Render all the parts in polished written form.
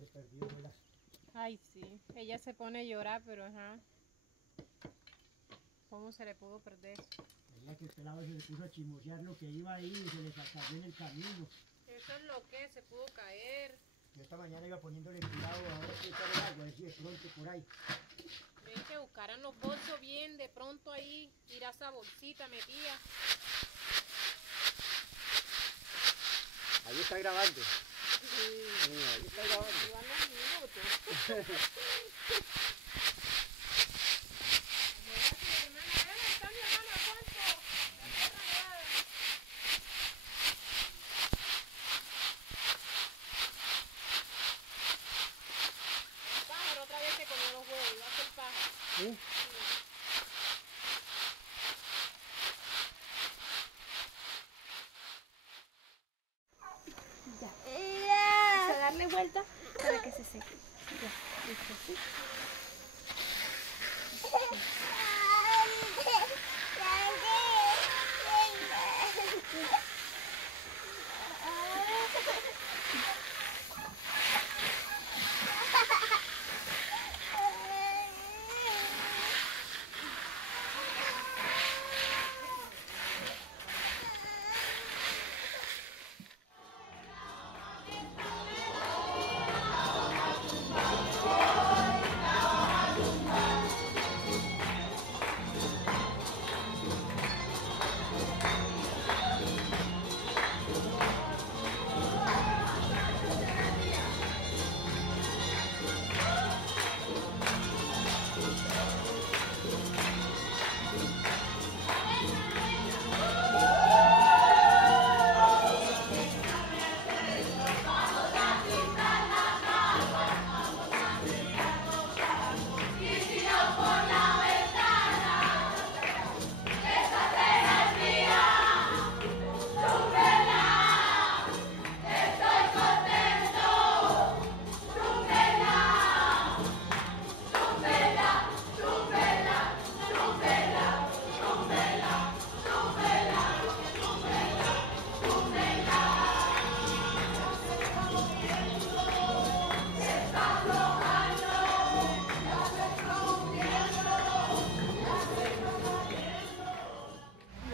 se perdió, ¿verdad? Ay, sí. Ella se pone a llorar, pero ajá. ¿Cómo se le pudo perder? Ella que el pelado se le puso a chismosear lo que iba ahí y se le cayó en el camino. Eso es lo que se pudo caer. Yo esta mañana iba poniéndole cuidado a ver si echar el agua, a ver si de pronto por ahí. Ven que buscaran los bolsos bien, de pronto ahí irá esa bolsita metida. Ahí está grabando. Sí. Ahí está grabando. Llevan los minutos. ¿Sí? Ya. Vamos a darle vuelta para que se seque. Ya, listo, sí.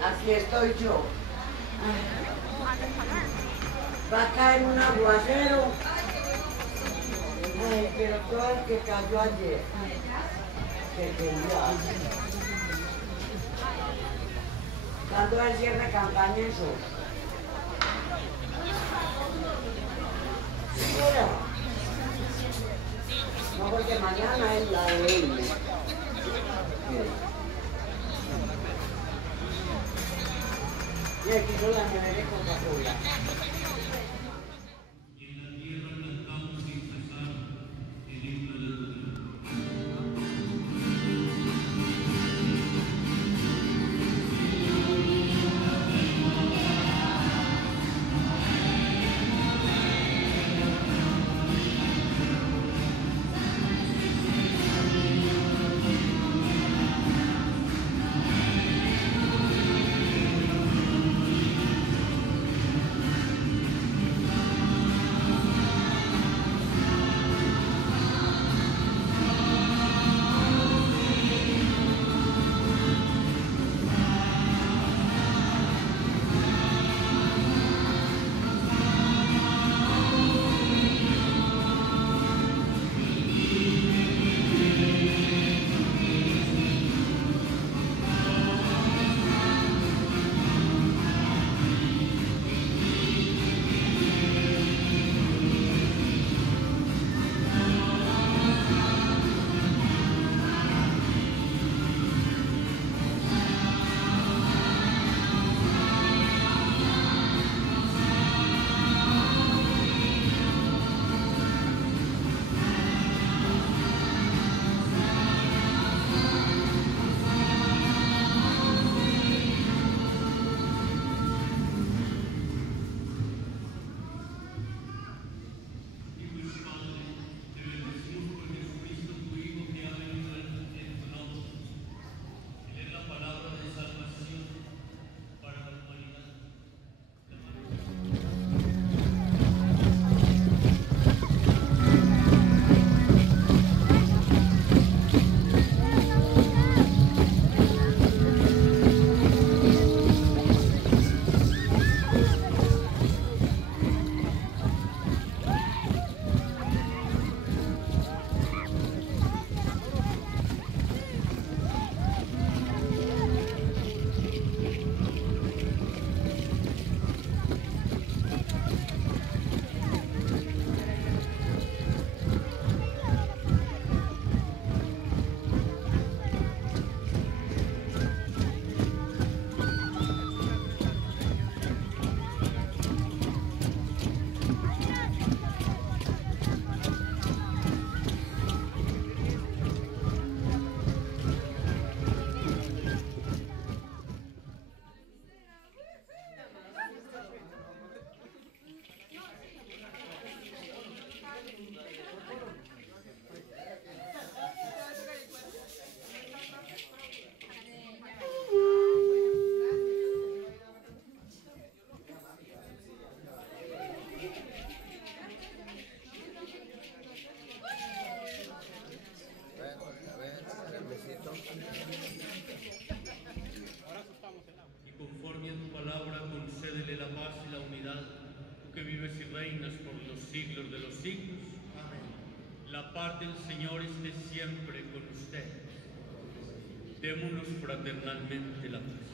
Aquí estoy yo. Va a caer un aguacero, pero todo el que cayó ayer, que quería. Dando el cierre de campaña en Sur. Mira. No, porque mañana es la de él. Y aquí son las nevera de Coca-Cola. vives y reinas por los siglos de los siglos. Amén. La paz del Señor esté siempre con ustedes. Démonos fraternalmente la paz.